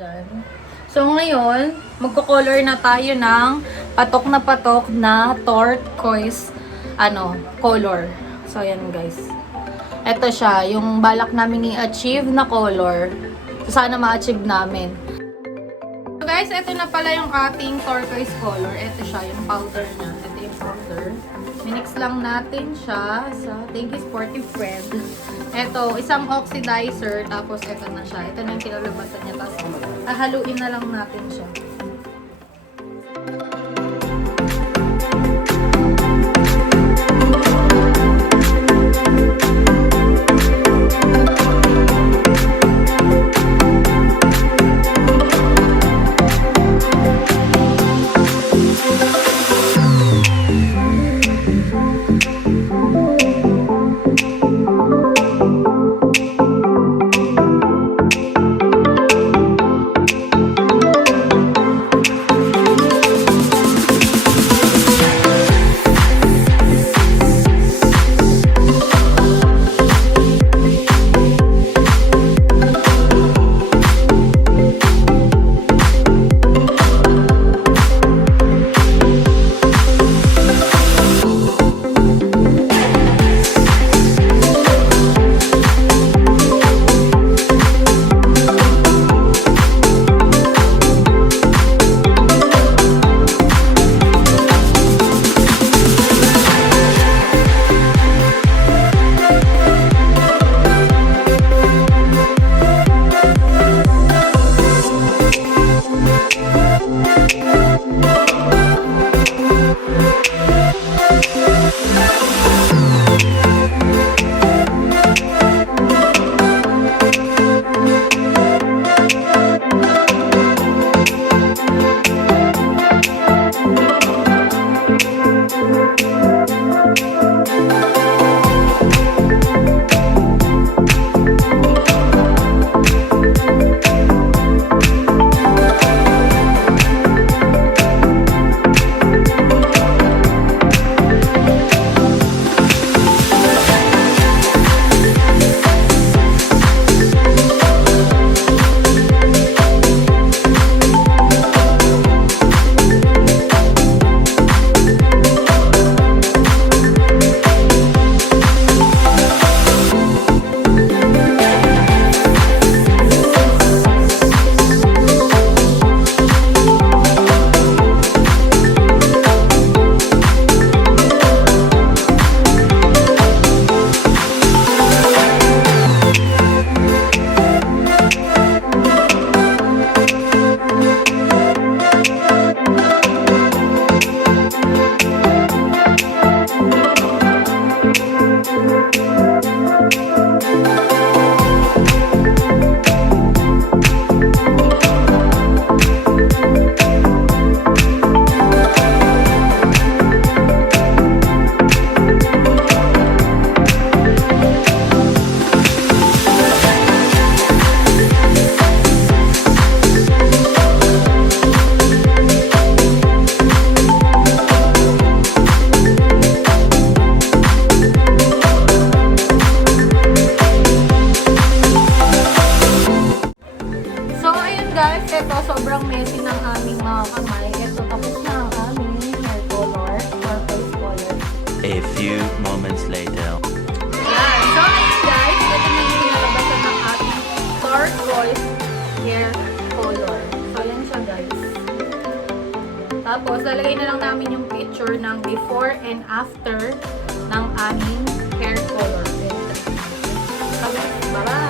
dyan. So, ngayon, magko-color na tayo ng patok na turquoise, color. So, ayan guys. Ito siya, yung balak namin i-achieve na color. So, sana ma-achieve namin. So, guys, ito na pala yung ating turquoise color. Ito siya, yung powder niya. Ito yung powder. Minix lang natin siya sa Thank You Sporty Friend. Ito, isang oxidizer. Tapos, ito na siya. Ito na yung kinalabasan niya. Tapos, haluin na lang natin siya. Ito, sobrang messy ng aming mga kamay. Ito, tapos na ang aming hair color, turquoise color. A few moments later. Yan. So, ayun guys, ito na yung nilalabasan ng ating turquoise hair color. So, yan siya guys. Tapos, lalagay na lang namin yung picture ng before and after ng aming hair color. Bye-bye!